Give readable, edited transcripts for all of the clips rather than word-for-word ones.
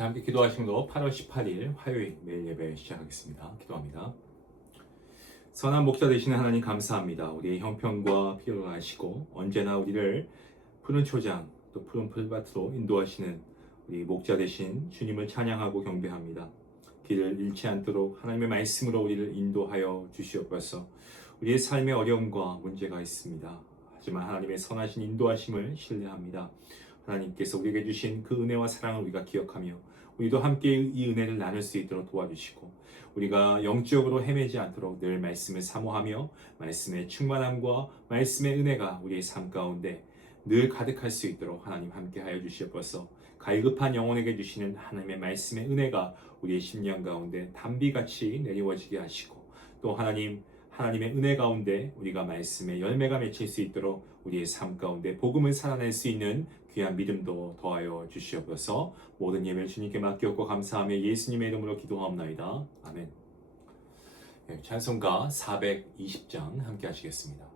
다 함께 기도하심으로 8월 18일 화요일 매일 예배 시작하겠습니다. 기도합니다. 선한 목자 되시는 하나님 감사합니다. 우리의 형편과 필요를 아시고 언제나 우리를 푸른 초장 또 푸른 풀밭으로 인도하시는 우리 목자 되신 주님을 찬양하고 경배합니다. 길을 잃지 않도록 하나님의 말씀으로 우리를 인도하여 주시옵소서. 우리의 삶에 어려움과 문제가 있습니다. 하지만 하나님의 선하신 인도하심을 신뢰합니다. 하나님께서 우리에게 주신 그 은혜와 사랑을 우리가 기억하며 우리도 함께 이 은혜를 나눌 수 있도록 도와주시고 우리가 영적으로 헤매지 않도록 늘 말씀을 사모하며 말씀의 충만함과 말씀의 은혜가 우리의 삶 가운데 늘 가득할 수 있도록 하나님 함께 하여 주시옵소서. 갈급한 영혼에게 주시는 하나님의 말씀의 은혜가 우리의 심령 가운데 단비같이 내리워지게 하시고 또 하나님의 은혜 가운데 우리가 말씀의 열매가 맺힐 수 있도록 우리의 삶 가운데 복음을 살아낼 수 있는 귀한 믿음도 더하여 주시옵소서. 모든 예배를 주님께 맡겼고 감사하며 예수님의 이름으로 기도하옵나이다. 아멘. 찬송가 420장 함께 하시겠습니다.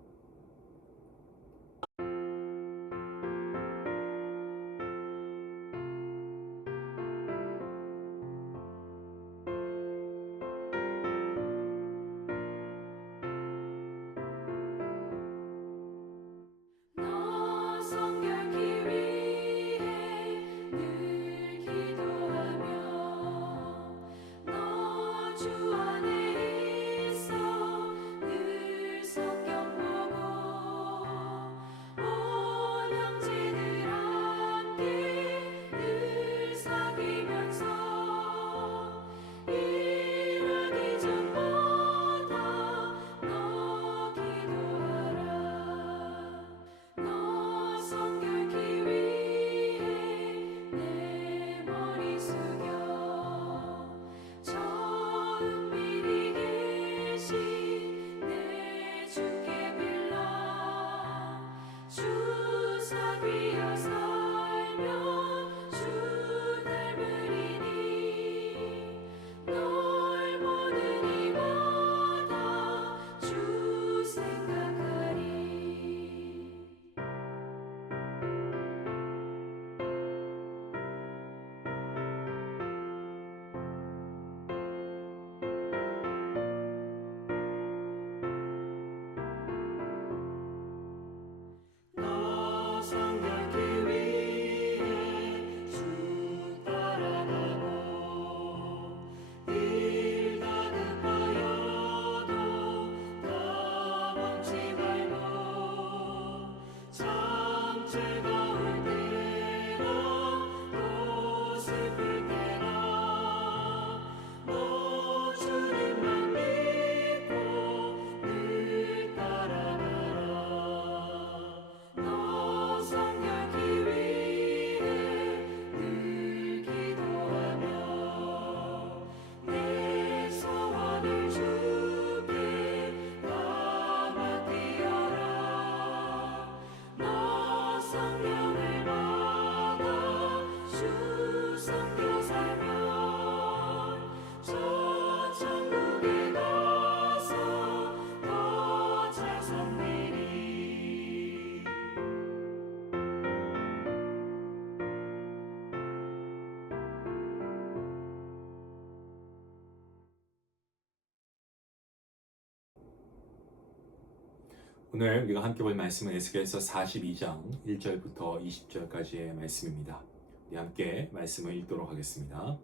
오늘 우리가 함께 볼 말씀은 에스겔서 42장 1절부터 20절까지의 말씀입니다. 우리 함께 말씀을 읽도록 하겠습니다.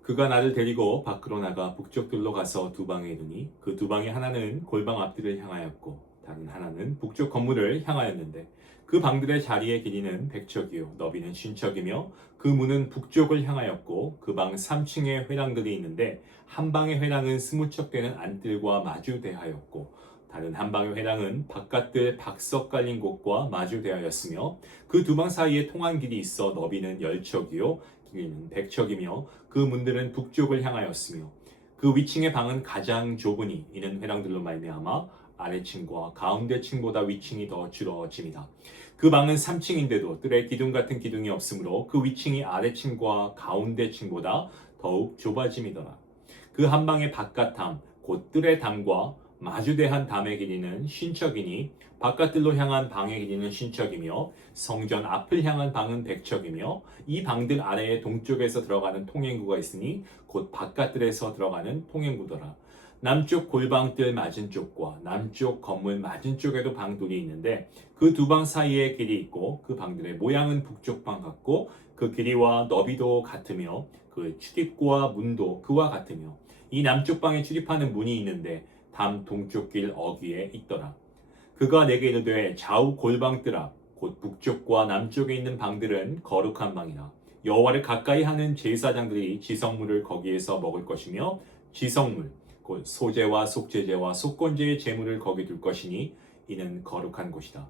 그가 나를 데리고 밖으로 나가 북쪽들로 가서 두 방에 이르니 그 두 방의 하나는 골방 앞뒤를 향하였고 다른 하나는 북쪽 건물을 향하였는데 그 방들의 자리의 길이는 100척이요 너비는 50척이며 그 문은 북쪽을 향하였고 그 방 3층에 회랑들이 있는데 한 방의 회랑은 20척 되는 안뜰과 마주대하였고 다른 한 방의 회랑은 바깥들 박석 깔린 곳과 마주대하였으며 그 두 방 사이에 통한 길이 있어 너비는 10척이요 길이는 100척이며 그 문들은 북쪽을 향하였으며 그 위층의 방은 가장 좁으니 이는 회랑들로 말미암아 아래층과 가운데층보다 위층이 더 줄어집니다. 그 방은 3층인데도 뜰에 기둥 같은 기둥이 없으므로 그 위층이 아래층과 가운데층보다 더욱 좁아짐이더라. 그 한 방의 바깥담 곧 뜰의 담과 마주대한 담의 길이는 50척이니 바깥들로 향한 방의 길이는 신척이며 성전 앞을 향한 방은 백척이며 이 방들 아래에 동쪽에서 들어가는 통행구가 있으니 곧 바깥들에서 들어가는 통행구더라. 남쪽 골방들 맞은 쪽과 남쪽 건물 맞은 쪽에도 방둘이 있는데 그 두 방 사이에 길이 있고 그 방들의 모양은 북쪽 방 같고 그 길이와 너비도 같으며 그 출입구와 문도 그와 같으며 이 남쪽 방에 출입하는 문이 있는데 담 동쪽 길 어귀에 있더라. 그가 내게 이르되 좌우 골방들 앞 곧 북쪽과 남쪽에 있는 방들은 거룩한 방이라. 여호와를 가까이 하는 제사장들이 지성물을 거기에서 먹을 것이며 지성물 곧 소제와 속제제와 속건제의 제물을 거기 둘 것이니 이는 거룩한 곳이다.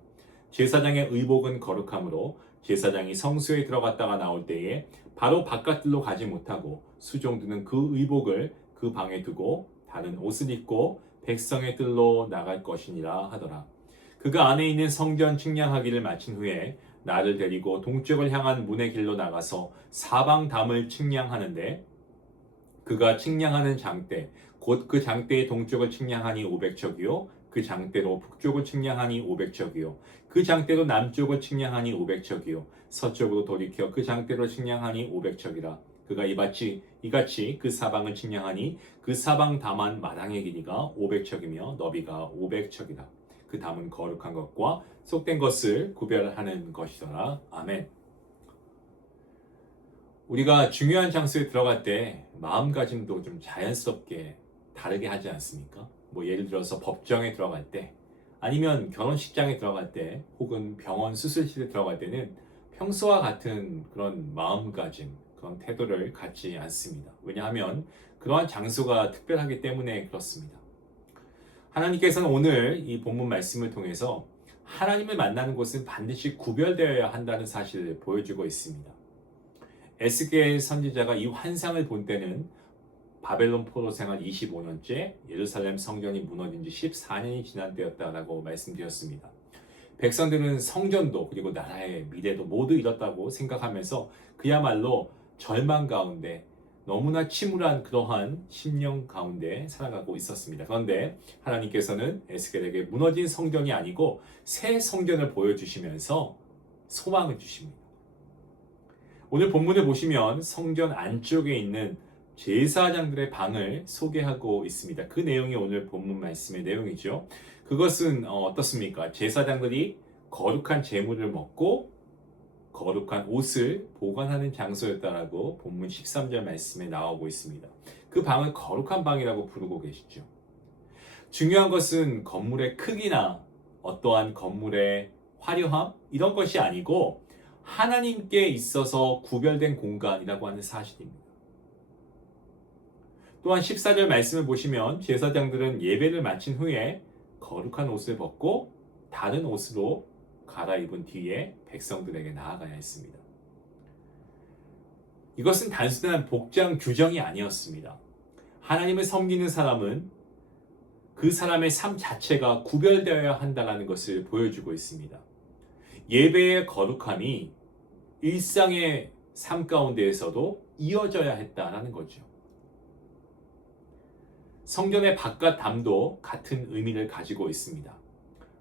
제사장의 의복은 거룩함으로 제사장이 성소에 들어갔다가 나올 때에 바로 바깥들로 가지 못하고 수종들은 그 의복을 그 방에 두고 다른 옷을 입고 백성의 뜰로 나갈 것이니라 하더라. 그가 안에 있는 성전 측량하기를 마친 후에 나를 데리고 동쪽을 향한 문의 길로 나가서 사방 담을 측량하는데 그가 측량하는 장대 곧 그 장대의 동쪽을 측량하니 500척이요 그 장대로 북쪽을 측량하니 500척이요 그 장대로 남쪽을 측량하니 500척이요 서쪽으로 돌이켜 그 장대로 측량하니 500척이라. 그가 이같이 그 사방을 측량하니 그 사방 담한 마당의 길이가 500척이며 너비가 500척이다. 그 담은 거룩한 것과 속된 것을 구별하는 것이더라. 아멘. 우리가 중요한 장소에 들어갈 때 마음가짐도 좀 자연스럽게 다르게 하지 않습니까? 뭐 예를 들어서 법정에 들어갈 때 아니면 결혼식장에 들어갈 때 혹은 병원 수술실에 들어갈 때는 평소와 같은 그런 마음가짐, 그런 태도를 갖지 않습니다. 왜냐하면 그러한 장소가 특별하기 때문에 그렇습니다. 하나님께서는 오늘 이 본문 말씀을 통해서 하나님을 만나는 곳은 반드시 구별되어야 한다는 사실을 보여주고 있습니다. 에스겔 선지자가 이 환상을 본 때는 바벨론 포로 생활 25년째 예루살렘 성전이 무너진 지 14년이 지난 때였다라고 말씀드렸습니다. 백성들은 성전도 그리고 나라의 미래도 모두 잃었다고 생각하면서 그야말로 절망 가운데 너무나 침울한 그러한 심령 가운데 살아가고 있었습니다. 그런데 하나님께서는 에스겔에게 무너진 성전이 아니고 새 성전을 보여주시면서 소망을 주십니다. 오늘 본문을 보시면 성전 안쪽에 있는 제사장들의 방을 소개하고 있습니다. 그 내용이 오늘 본문 말씀의 내용이죠. 그것은 어떻습니까? 제사장들이 거룩한 제물을 먹고 거룩한 옷을 보관하는 장소였다라고 본문 13절 말씀에 나오고 있습니다. 그 방을 거룩한 방이라고 부르고 계시죠. 중요한 것은 건물의 크기나 어떠한 건물의 화려함 이런 것이 아니고 하나님께 있어서 구별된 공간이라고 하는 사실입니다. 또한 14절 말씀을 보시면 제사장들은 예배를 마친 후에 거룩한 옷을 벗고 다른 옷으로 갈아입은 뒤에 백성들에게 나아가야 했습니다. 이것은 단순한 복장 규정이 아니었습니다. 하나님을 섬기는 사람은 그 사람의 삶 자체가 구별되어야 한다는 것을 보여주고 있습니다. 예배의 거룩함이 일상의 삶 가운데에서도 이어져야 했다는 거죠. 성전의 바깥 담도 같은 의미를 가지고 있습니다.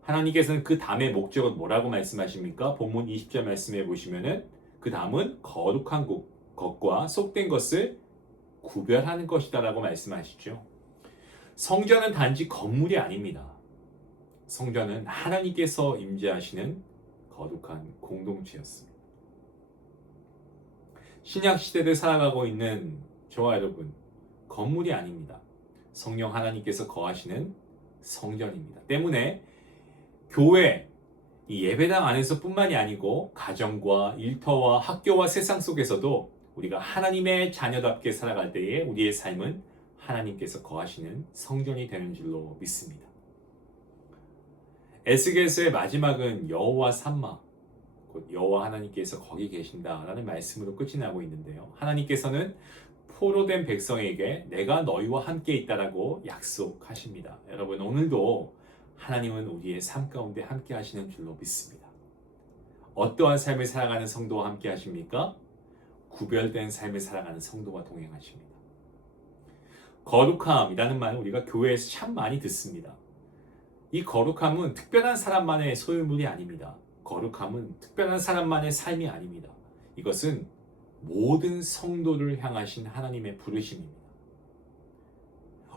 하나님께서는 그 담의 목적을 뭐라고 말씀하십니까? 본문 20절 말씀해 보시면은 그 담은 거룩한 것과 속된 것을 구별하는 것이다라고 말씀하시죠. 성전은 단지 건물이 아닙니다. 성전은 하나님께서 임재하시는 거룩한 공동체였습니다. 신약 시대를 살아가고 있는 저와 여러분, 건물이 아닙니다. 성령 하나님께서 거하시는 성전입니다. 때문에 교회, 이 예배당 안에서 뿐만이 아니고 가정과 일터와 학교와 세상 속에서도 우리가 하나님의 자녀답게 살아갈 때에 우리의 삶은 하나님께서 거하시는 성전이 되는 줄로 믿습니다. 에스겔서의 마지막은 여호와 삼마, 곧 여호와 하나님께서 거기 계신다라는 말씀으로 끝이 나고 있는데요. 하나님께서는 포로된 백성에게 내가 너희와 함께 있다라고 약속하십니다. 여러분, 오늘도 하나님은 우리의 삶 가운데 함께 하시는 줄로 믿습니다. 어떠한 삶을 살아가는 성도와 함께 하십니까? 구별된 삶을 살아가는 성도와 동행하십니다. 거룩함이라는 말은 우리가 교회에서 참 많이 듣습니다. 이 거룩함은 특별한 사람만의 소유물이 아닙니다. 거룩함은 특별한 사람만의 삶이 아닙니다. 이것은 모든 성도를 향하신 하나님의 부르심입니다.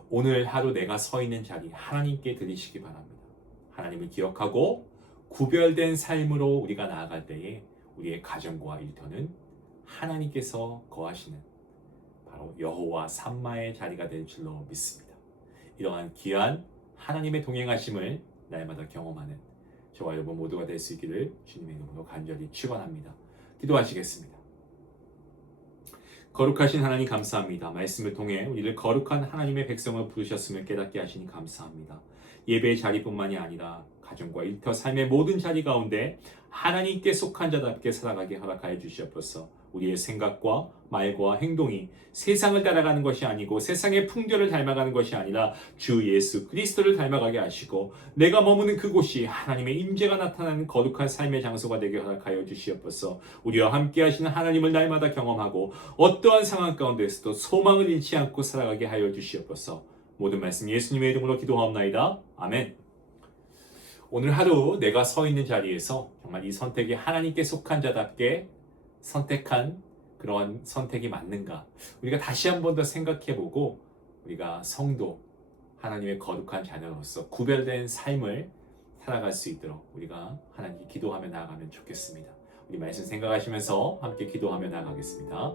오늘 하루 내가 서 있는 자리 하나님께 드리시기 바랍니다. 하나님을 기억하고 구별된 삶으로 우리가 나아갈 때에 우리의 가정과 일터는 하나님께서 거하시는 바로 여호와 삼마의 자리가 될 줄로 믿습니다. 이러한 귀한 하나님의 동행하심을 날마다 경험하는 저와 여러분 모두가 될 수 있기를 주님의 이름으로 간절히 축원합니다. 기도하시겠습니다. 거룩하신 하나님 감사합니다. 말씀을 통해 우리를 거룩한 하나님의 백성을 부르셨음을 깨닫게 하시니 감사합니다. 예배의 자리뿐만이 아니라 가정과 일터 삶의 모든 자리 가운데 하나님께 속한 자답게 살아가게 허락하여 주시옵소서. 우리의 생각과 말과 행동이 세상을 따라가는 것이 아니고 세상의 풍조를 닮아가는 것이 아니라 주 예수 그리스도를 닮아가게 하시고 내가 머무는 그곳이 하나님의 임재가 나타나는 거룩한 삶의 장소가 되게 허락하여 주시옵소서. 우리와 함께 하시는 하나님을 날마다 경험하고 어떠한 상황 가운데서도 소망을 잃지 않고 살아가게 하여 주시옵소서. 모든 말씀 예수님의 이름으로 기도하옵나이다. 아멘. 오늘 하루 내가 서 있는 자리에서 정말 이 선택이 하나님께 속한 자답게 선택한 그런 선택이 맞는가? 우리가 다시 한 번 더 생각해보고 우리가 성도, 하나님의 거룩한 자녀로서 구별된 삶을 살아갈 수 있도록 우리가 하나님께 기도하며 나아가면 좋겠습니다. 우리 말씀 생각하시면서 함께 기도하며 나아가겠습니다.